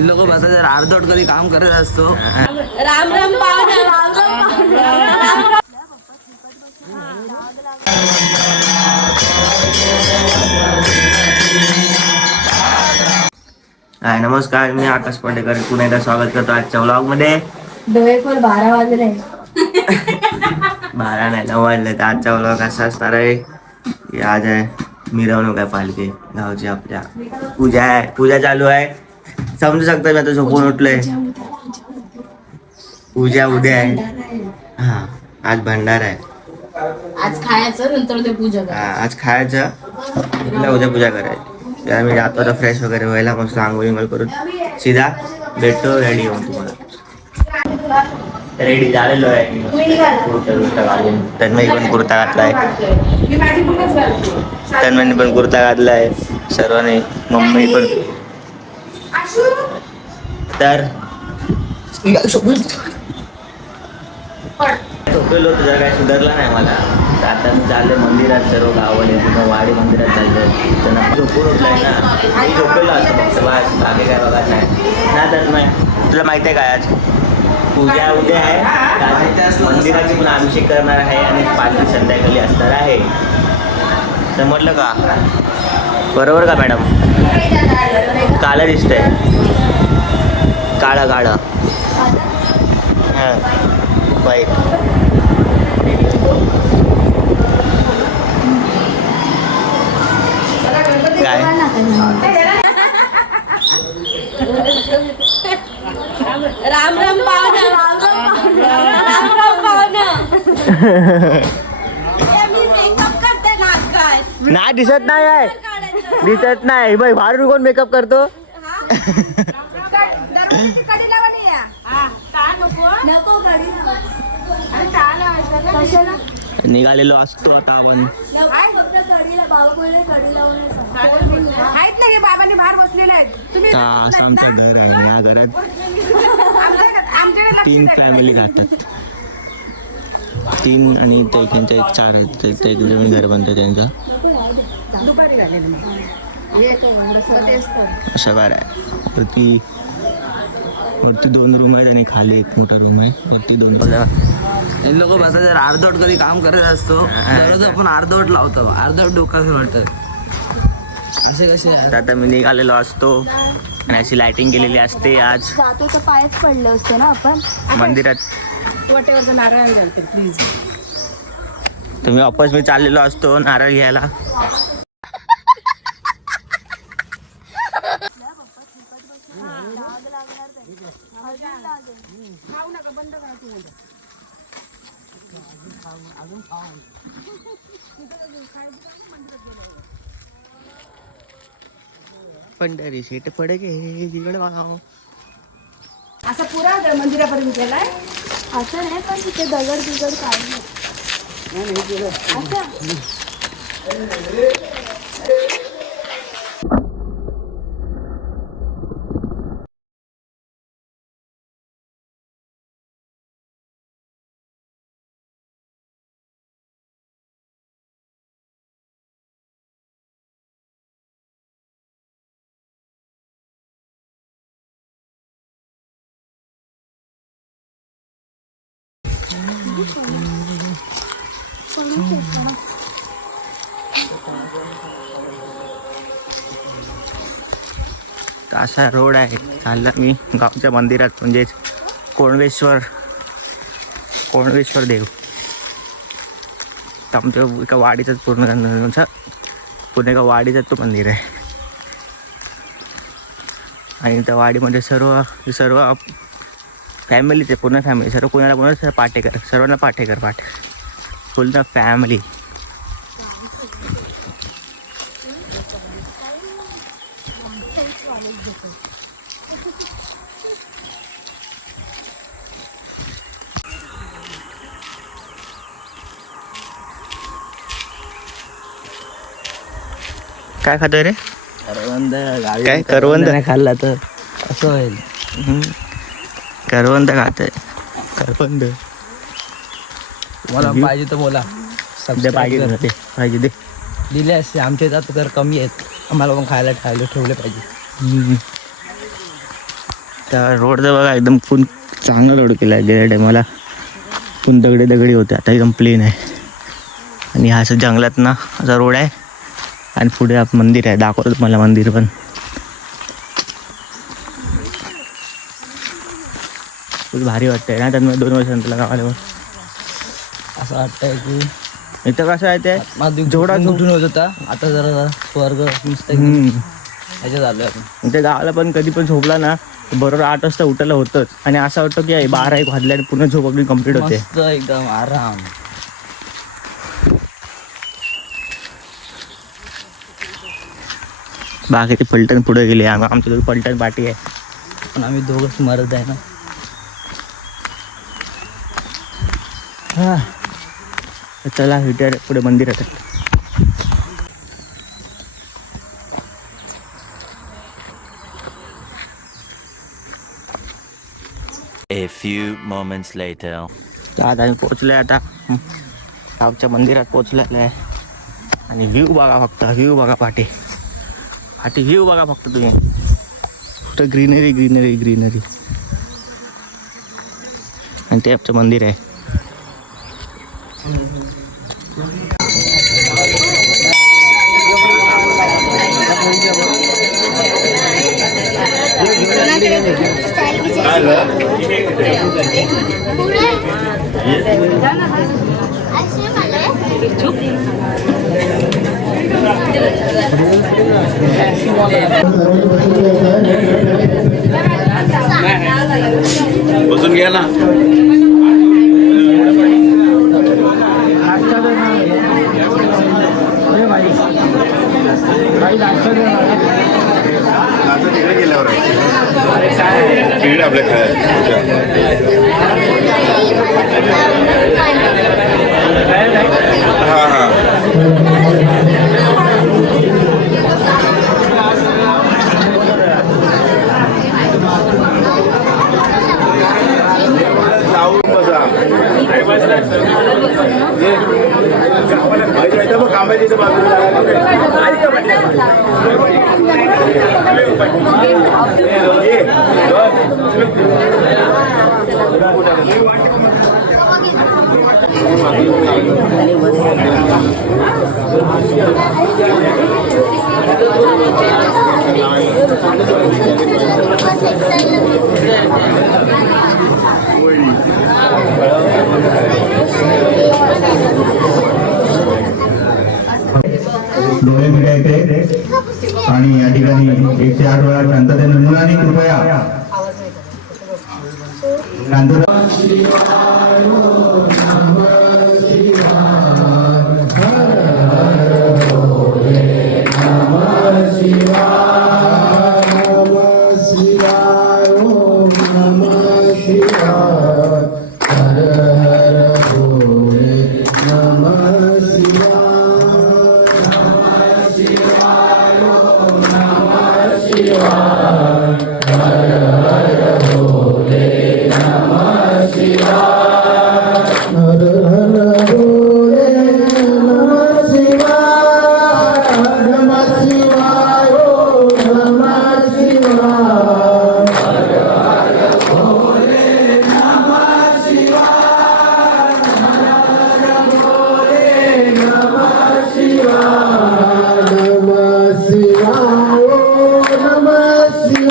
लोक बघा जर अर्धवट कधी काम करत असतो. राम राम हाय नमस्कार मी आकाश पाटेकर. पुन्हा एकदा स्वागत करतो आजच्या व्लॉगमध्ये डोळे बारा वाजले. बारा नाही नऊ वाजले तर आजचा व्लॉग असा असणार आहे की आज आहे मिरवणूक आहे पालखी गावची आपल्या. पूजा आहे पूजा चालू आहे. समजू शकता मी आता झोपून उठलोय. पूजा उद्या आहे. हा आज भंडार आहे. आज खायचं नंतर ते पूजा हा, आज खायचं. उद्या पूजा करायची. त्याला मी जातो आता फ्रेश वगैरे व्हायला मस्त आंघोळ विंघोळ करून सीधा भेटतो रेडी होऊन तुम्हाला. रेडी झालेलो आहे तन्मयी पण कुर्ता घातलाय. तन्मयने पण कुर्ता घातलाय. सर्वांनी मम्मी पण तर झोपेलो तुझा काय सुधारला नाही मला. तर आता मी चालले मंदिरात सर्व गावाले किंवा वाडी मंदिरात चाललोय. तर ना झोपून उठलाय ना. मी झोपेलो असं फक्त बस बाकी काय बघत नाही. ना तर नाही तुला माहिती आहे काय आज? पूजा उद्या आहे. मंदिराची पण अभिषेक करणार आहे आणि पाचवी संध्याकाळी असणार आहे. समजलं का? बरोबर का मॅडम? काला दिसतंय. काळं काळं हां. वाईट काय? राम राम पाहुणा. राम राम पाहुणा. राम राम पाहुणा. मी मेकअप करते ना काय नाही दिसत नाही आहे. दिसत नाही. बाई बाहेर कोण मेकअप करतो? निघालेलो असतो आता आपण. आहेत ना हे बाबांनी बाहेर बसलेले आहेत. तुम्ही असं आमचं घर आहे या घरात. तीन. फॅमिली राहतात. तीन आणि ते त्यांचे एक चार आहेत. ते- नवीन घर बनतं त्यांचं. दुपारी घालेलं मी. हे तो वरती दोन रूम आहेत आणि खाली एक मोठा रूम आहे. वरती दोन लोक बघा जर अर्धवट कधी काम करत असतो दररोज आपण अर्धवट लावतो. अर्धवट डोक्याचं वाटतं असे कसे? आता मी निघालेलो असतो आणि अशी लाइटिंग केलेली असते आज. जातो तर पायच पडले असते ना आपण? मंदिरात. वटेवरचं नारळ प्लीज तुम्ही वापस मी चाललेलो असतो नारळ घ्यायला. पंढरी सीट पड गे जिकडे बघा असं पुरा मंदिरापर्यंत गेलाय? असं नाही पण तिथे दगड बिगड काढले अच्छा. तर असा रोड आहे. चालला मी गावच्या मंदिरात म्हणजेच कोणवेश्वर कोणवेश्वर देव. तर आमच्या एका वाडीचंच पूर्ण पुणे एका वाडीचंच तो मंदिर आहे. आणि त्या वाडीमध्ये सर्व सर्व फॅमिलीचे पूर्ण फॅमिली सर्व कोणाला कोणाला पाटेकर सर्वांना पाटेकर पाठ. पूर्ण फॅमिली काय खातोय रे? करवंद काय? करवंद? नाही खाल्ला तर. असं होईल. करवंद खातोय. करवंद. तुम्हाला पाहिजे तर बोला. सध्या पाहिजे दे पाहिजे दे. दिले असते. आमच्या इथं तर कमी आहेत. आम्हाला पण खायला ठेवले ठेवले पाहिजे. त्या रोडचं बघा एकदम फुल चांगला रोड केला आहे. गेल्या टायमाला फुल दगडे दगडी होते. आता एकदम प्लेन आहे. आणि हा असं जंगलात ना असा रोड आहे. आणि पुढे आप- मंदिर आहे. दाखवतो मला मंदिर पण. खूप भारी वाटतंय ना त्यात दोन वर्षांतला गावाला. असं वाटतंय की इथं कसं आहे ते? जेवढा कुठून होत होता आता जरा स्वर्ग नुसतं. ह्याच्यात आलोय आपण. त्या गावाला पण कधी पण झोपला ना बरोबर आठ वाजता उठायला होतंच. आणि असं वाटतं की बारा एक वाजल्या आणि पुन्हा झोप आपली कंप्लीट होते. मस्त एकदम आराम. बाकी ते पलटण पुढे गेले. आमच्या दोघी पलटण पाठी आहे. पण आम्ही दोघंच मरत आहे ना. हा. चला भेटूया पुढे मंदिरात A few moments later. आता आम्ही पोचलोय आता. गावच्या मंदिरात पोचलेलं आहे आणि व्ह्यू बघा फक्त व्ह्यू बघा पाठी पाठी व्ह्यू बघा फक्त तुम्ही फक्त ग्रीनरी ग्रीनरी ग्रीनरी आणि ते आमचं मंदिर आहे बसून घ्या ना आता तिकडे गेल्यावर आहे. तिकडे आपल्या खायला हा हा जाऊन बसा कामाची इथं एकशे आठ वेळा शांतते नमुनाने कृपया Senhor. Brasil.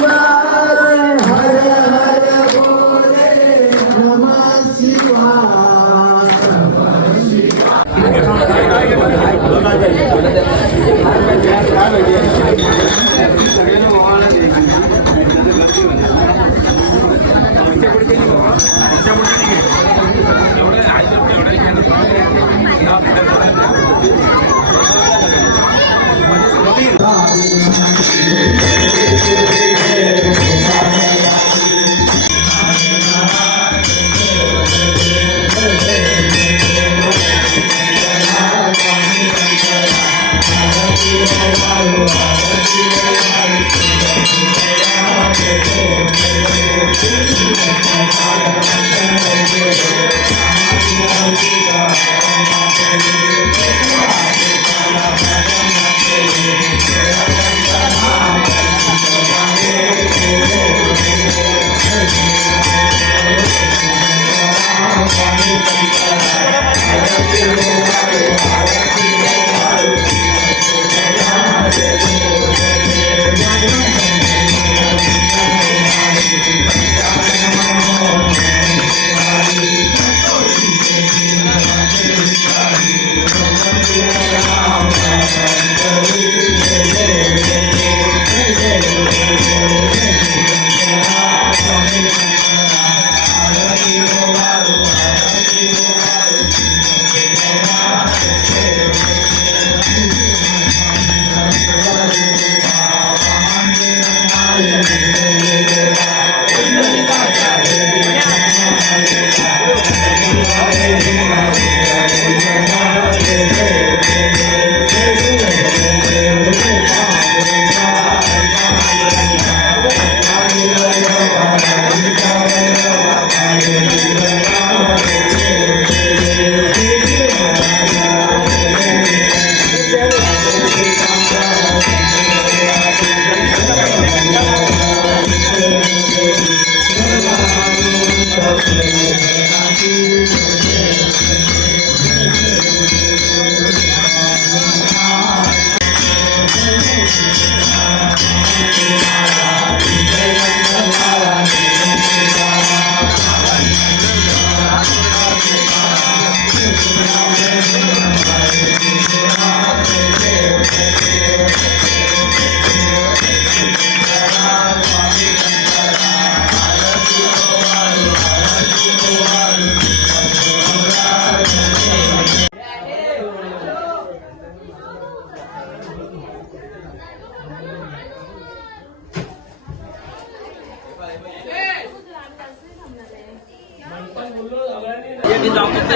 शांतता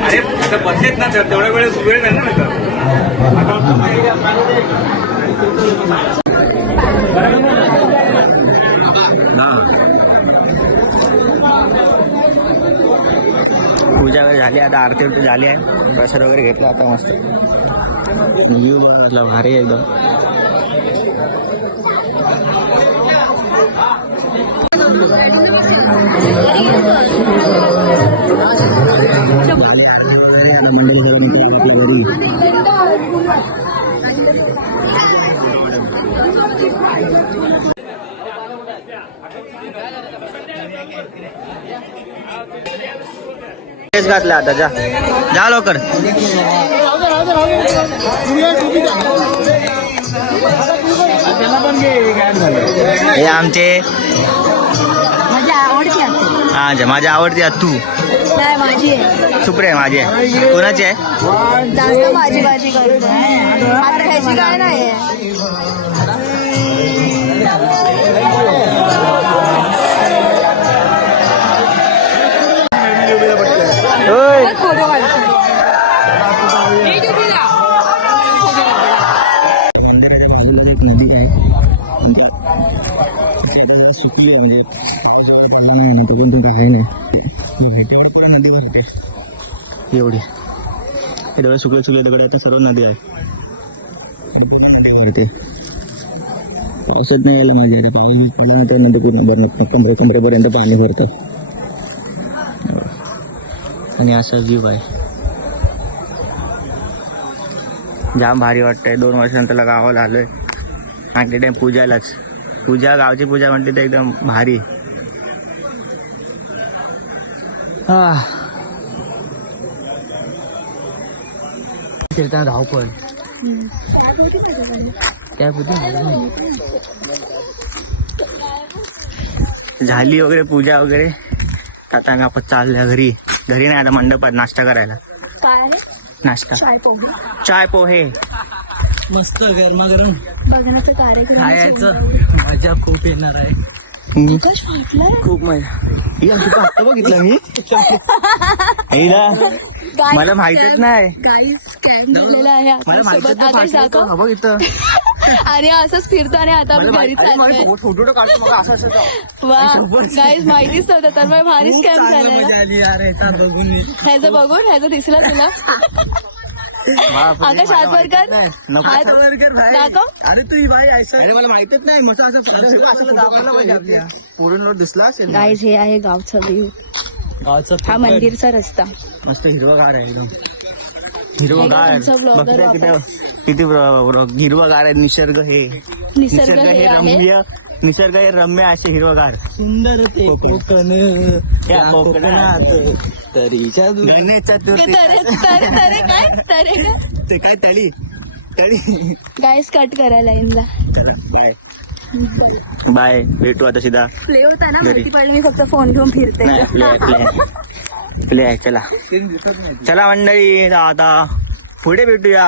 अरे आता बसलेत ना तर तेवढ्या वेळेस वेळ नाही ना तर पूजा वगैरे झाली आता आरती वरती झाली आहे. प्रसाद वगैरे घेतला आता मस्त. व्ह्यू बघा भारी एकदम. आपल्या ड्रेस घातला आता जा. जा लवकर. हे आमचे. आवडती हा जा माझी आवडती आहे तू. नाही माझी आहे. सुप्रे माझी आहे. कोणाची आहे? जास्त माझी भाजी करतो आता ह्याची काय नाही होय. फोटो काढतो एवढी हे दगड सुकले सुकले दगड आता सर्व नदी आहे इथे पावसात नाही यायला म्हणजे आता पाऊस पडल्यानंतर नदी पूर्ण भरणार कमरे कमरेपर्यंत पाणी भरतं आणि असा व्ह्यू आहे. जाम भारी वाटतंय. दोन वर्षानंतर गावाला आलोय. आणखी टाइम पूजालाच. पूजा गावची पूजा म्हणते तर एकदम भारी. हा फिरताना धावपळ काय झाली वगैरे पूजा वगैरे. आता आपण चालल्या घरी. घरी नाही आता मंडपात नाश्ता करायला. काय नाश्ता. चाय पोहे. चाय पोहे. मस्त गरमागरम. बघण्याचा कार्यक्रम खायचं. मजा खूप येणार आहे. खूप मजा. आत्ता बघितलं मी? मला माहितच नाही. मला माहितच नाही अरे असंच फिरतो आणि आता आम्ही घरी चाललोय. फोटो काढतो मग असं असं वा गाईज माहितीच नव्हतं तर मग भारी स्कॅम झालेला. बघून ह्याचं बघून ह्याचं दिसलं तुला? आकाश हात वर कर. हात दाखव. अरे तू ही ऐसा मला माहितच नाही मग असं असं दाखवलं पाहिजे आपल्या पूर्ण दिसला असेल गाईज हे आहे गावचा व्ह्यू गावचं हा मंदिरचा रस्ता. मस्त हिरवगार आहे एकदम एकदम. हिरवगार बघताय किती हिरवगार आहे निसर्ग हे. निसर्ग हे रम्य निसर्ग हे रम्य असे हिरवगार सुंदर ते कोकण. या कोकणात. तरीच्या तरे तरे तरे काय? तरे काय ते काय तळी तळी गाईस कट करा लाईनला बाय. भेटू आता सीधा. प्ले होता ना घरी. मी फक्त फोन घेऊन फिरते. प्ले चला चला मंडळी आता पुढे भेटूया.